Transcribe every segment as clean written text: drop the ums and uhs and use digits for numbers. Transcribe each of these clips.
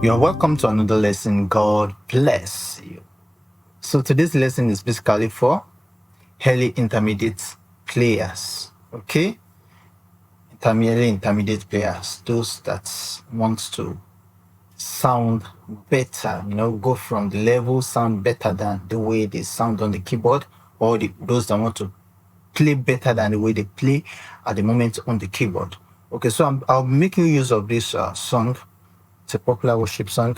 You are welcome to another lesson. God bless you. So today's lesson is basically for early intermediate players. Okay? Early intermediate players, those that want to sound better, go from the level, sound better than the way they sound on the keyboard, or those that want to play better than the way they play at the moment on the keyboard. Okay, so I'll be making use of this song. It's a popular worship song.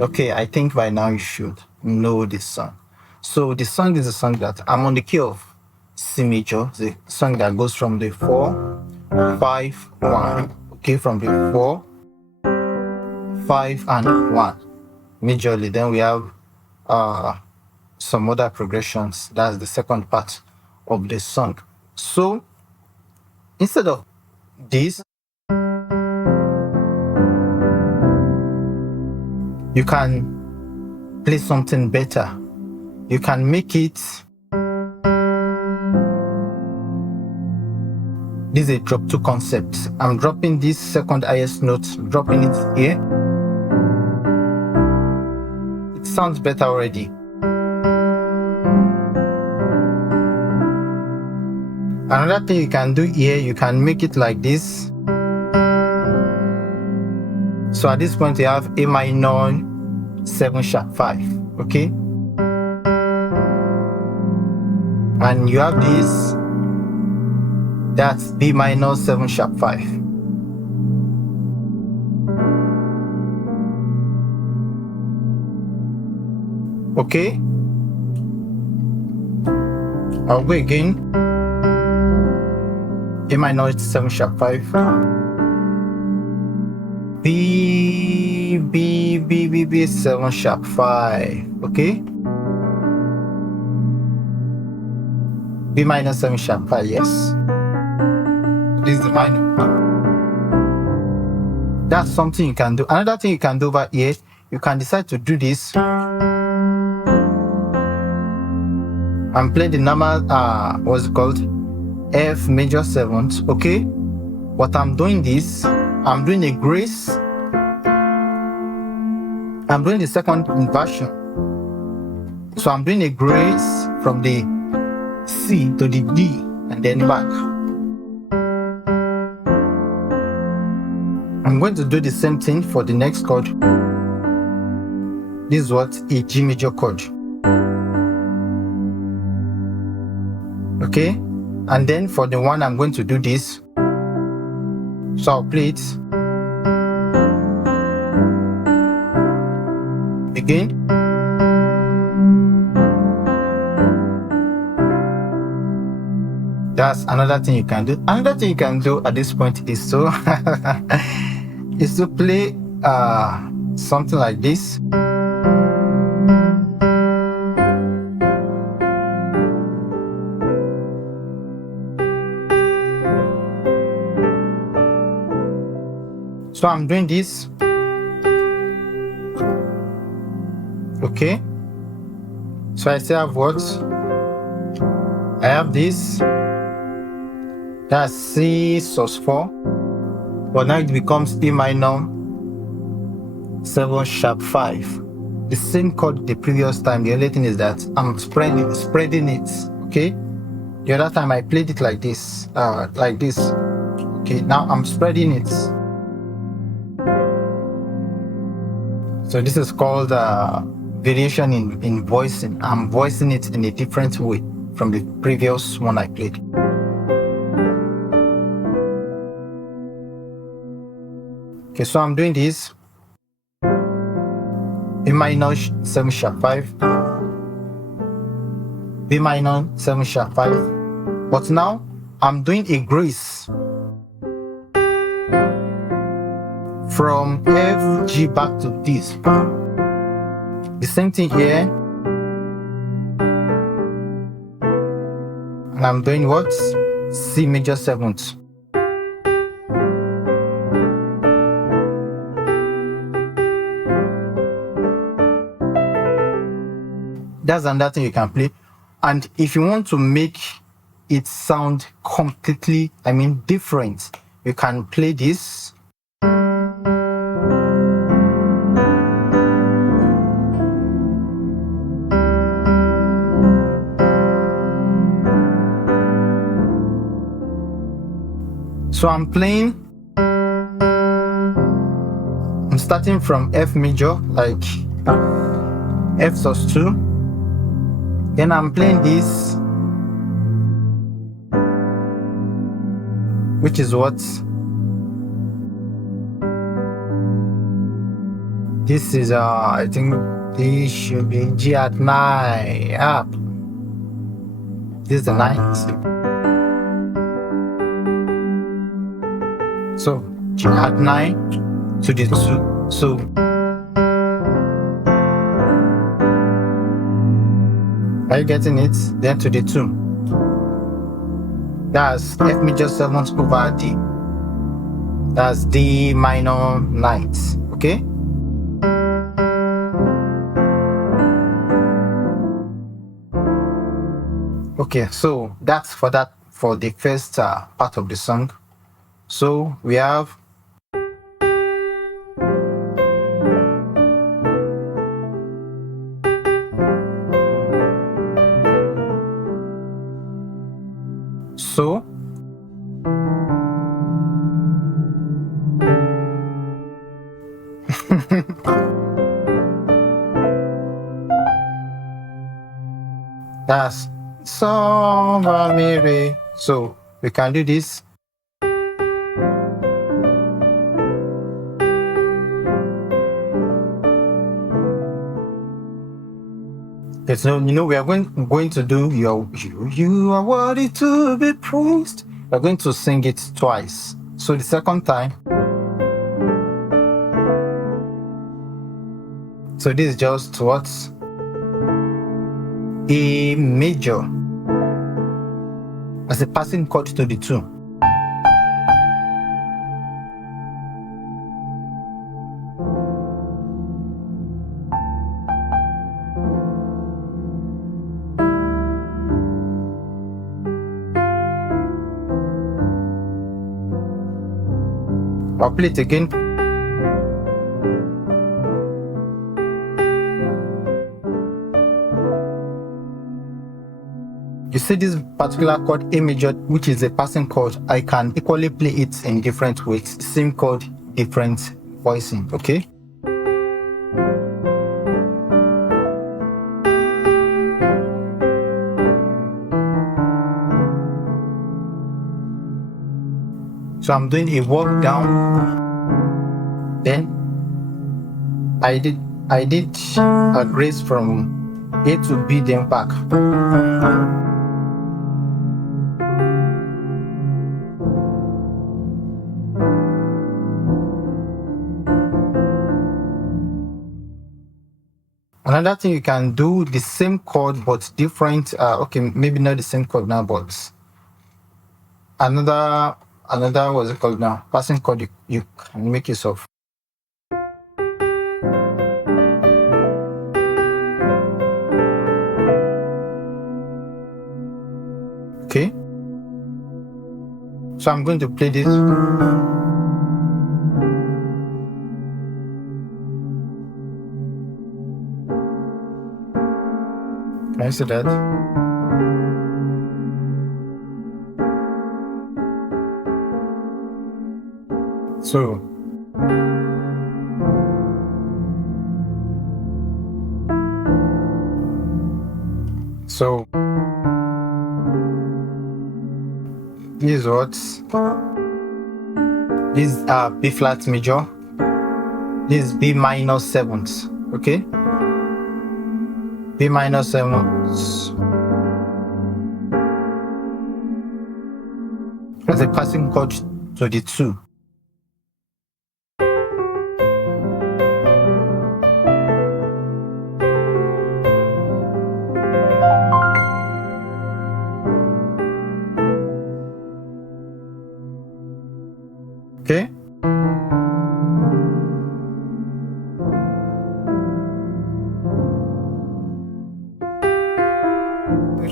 Okay, I think by now you should know this song. So the song is a song that I'm on the key of C major, the song that goes from the 4, 5, 1. Okay, from the 4, 5, and 1 majorly. Then we have some other progressions. That's the second part of the song. So instead of this, you can play something better. You can make it. This is a drop 2 concept. I'm dropping this second highest note, dropping it here. It sounds better already. Another thing you can do here, you can make it like this. So at this point you have A minor 7 sharp 5, okay? And you have this, that's B minor 7 sharp 5. Okay? I'll go again. A minor 7 sharp 5. B 7 sharp 5. Okay? B minor 7 sharp 5, yes. This is the minor. That's something you can do. Another thing you can do over here, you can decide to do this. I'm playing the normal, what's it called? F major 7th, okay? What I'm doing this, I'm doing a grace. I'm doing the second inversion. So I'm doing a grace from the C to the D and then back. I'm going to do the same thing for the next chord. This is what a G major chord. Okay? And then for the one, I'm going to do this. So I'll play it. Again. That's another thing you can do. Another thing you can do at this point is to is to play something like this. So I'm doing this. Okay. So I still have what? I have this. That's C sus 4. But now it becomes E minor 7 sharp 5. The same chord the previous time. The only thing is that I'm spreading it. Okay. The other time I played it like this. Okay. Now I'm spreading it. So this is called variation in voicing. I'm voicing it in a different way from the previous one I played. Okay, so I'm doing this. A minor 7 sharp 5. B minor 7 sharp 5. But now I'm doing a grace from F, G back to this. The same thing here. And I'm doing what? C major 7th. That's another thing you can play. And if you want to make it sound completely, different, you can play this. So I'm starting from F major, like F sus2. Then I'm playing this, which is what? This is, I think this should be G at 9. Up. This is the 9th. So G at 9 to the 2. So are you getting it? Then to the 2. That's F major 7th over D. That's D minor 9th. Okay? Okay, so that's for the first part of the song. So we have so. That's so maybe. So we can do this. So we are going to do you are worthy to be praised. We're going to sing it twice. So the second time. So this is just what? A major as a passing chord to the 2. I'll play it again. You see this particular chord A major, which is a passing chord, I can equally play it in different ways. Same chord, different voicing, okay? So I'm doing a walk down. Then I did a grace from A to B, then back. Another thing you can do the same chord but different. Okay, maybe not the same chord now, but another what's it called now? Passing chord you can make use of. Okay. So I'm going to play this. Can I see that? So this is what? This is B flat major. This is B minor 7th. Okay? B minor 7th. As a passing chord to the 2. Okay?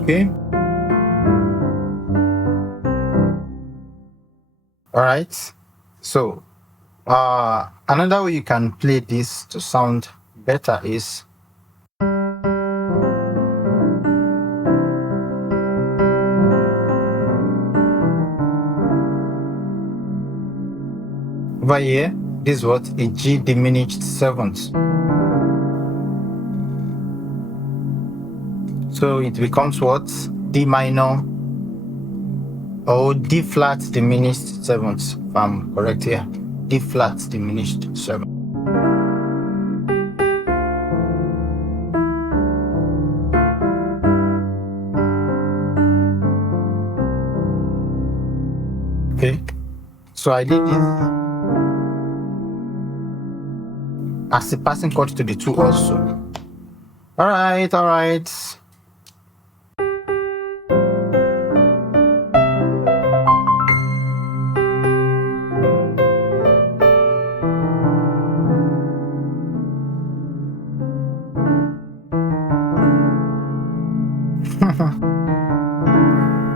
Okay. All right. So another way you can play this to sound better is over here. This is what? A G diminished seventh. So it becomes what? D minor or D flat diminished seventh, if I'm correct here. D flat diminished seventh. Okay, so I did this as a passing chord to the 2 also. All right.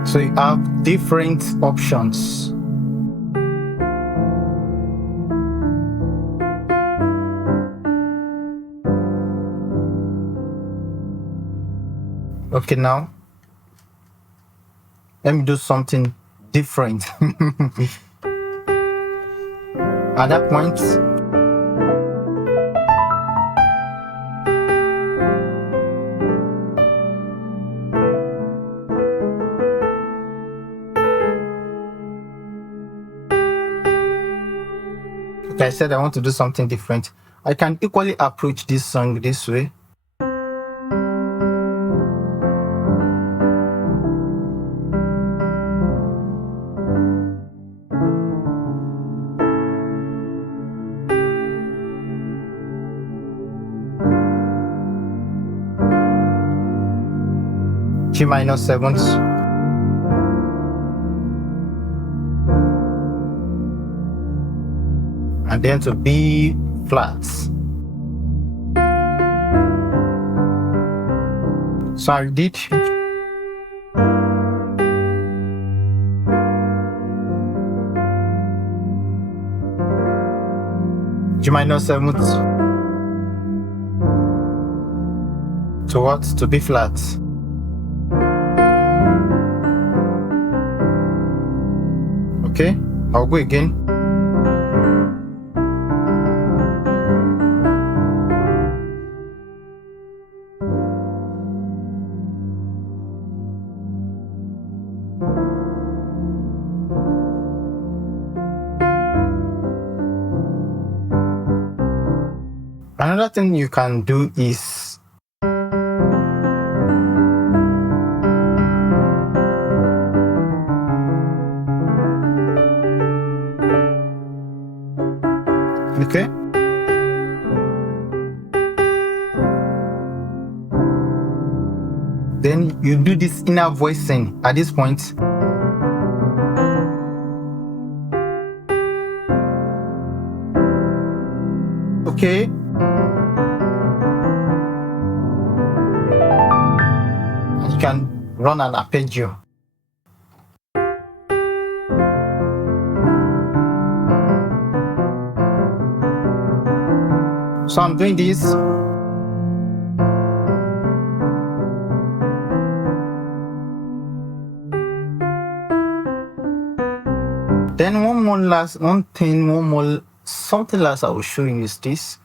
So you have different options. Okay, now let me do something different. At that point, like I said, I want to do something different. I can equally approach this song this way. G minor seventh. And then to B flat. So I did G minor seventh to what? To B flat. Okay, I'll go again. Another thing you can do is okay. Then you do this inner voicing at this point. Okay. You can run an arpeggio. So I'm doing this. Then something last I will show you is this.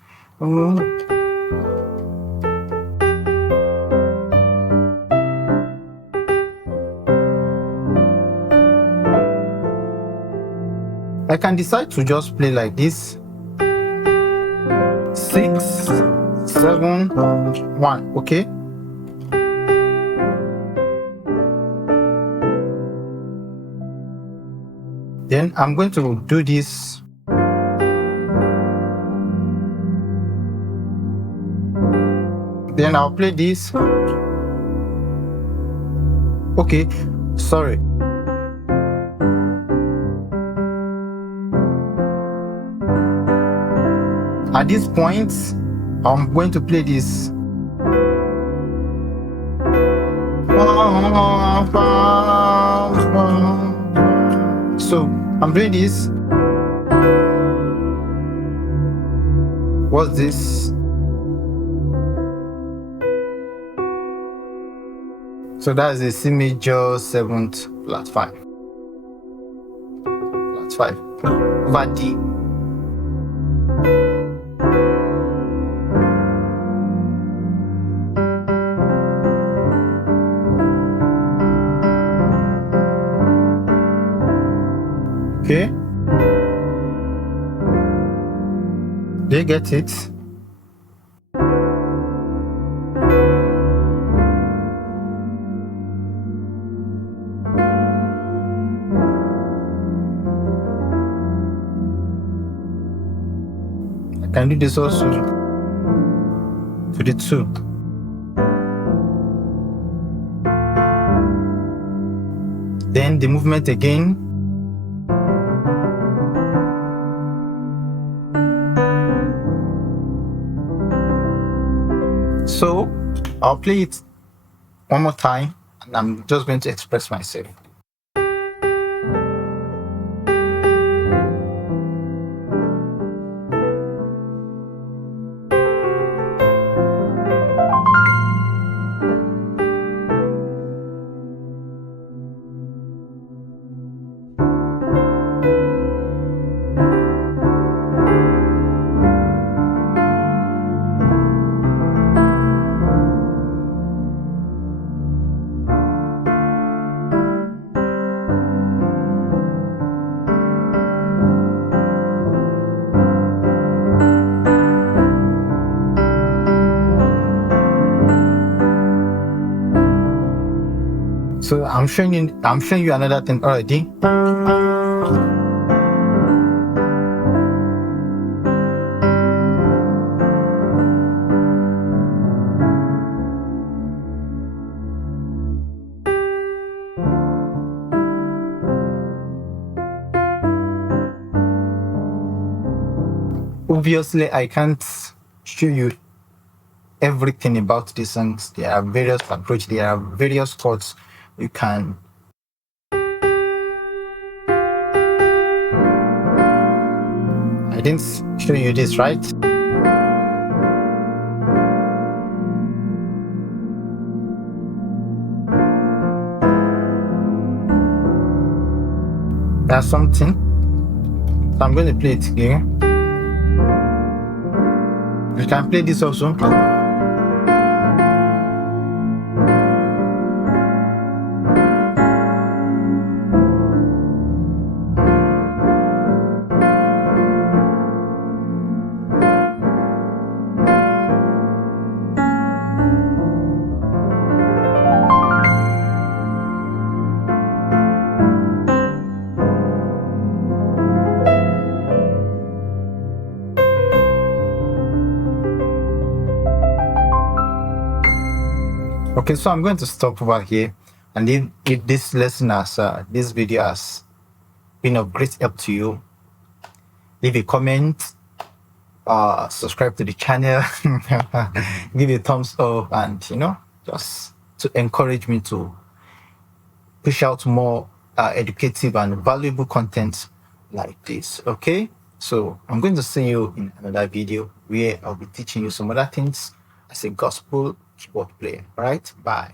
I can decide to just play like this. 6, 7, 1, okay? Then I'm going to do this. Then I'll play this. Okay, sorry. At this point, I'm going to play this. So I'm doing this. What's this? So that's a C major 7th flat 5. Flat 5. Over D. Okay. Do you get it? I can do this also to the 2. Then the movement again. So I'll play it one more time and I'm just going to express myself. So I'm showing you another thing already. Obviously, I can't show you everything about these songs. There are various approaches, there are various chords you can I didn't show you this, right? That's something. So I'm going to play it here. You can play this also. Okay, so I'm going to stop over here, and if this lesson has this video has been of great help to you, leave a comment, subscribe to the channel, give a thumbs up, and just to encourage me to push out more educative and valuable content like this. Okay, so I'm going to see you in another video where I'll be teaching you some other things as a gospel keyboard player. All right, bye.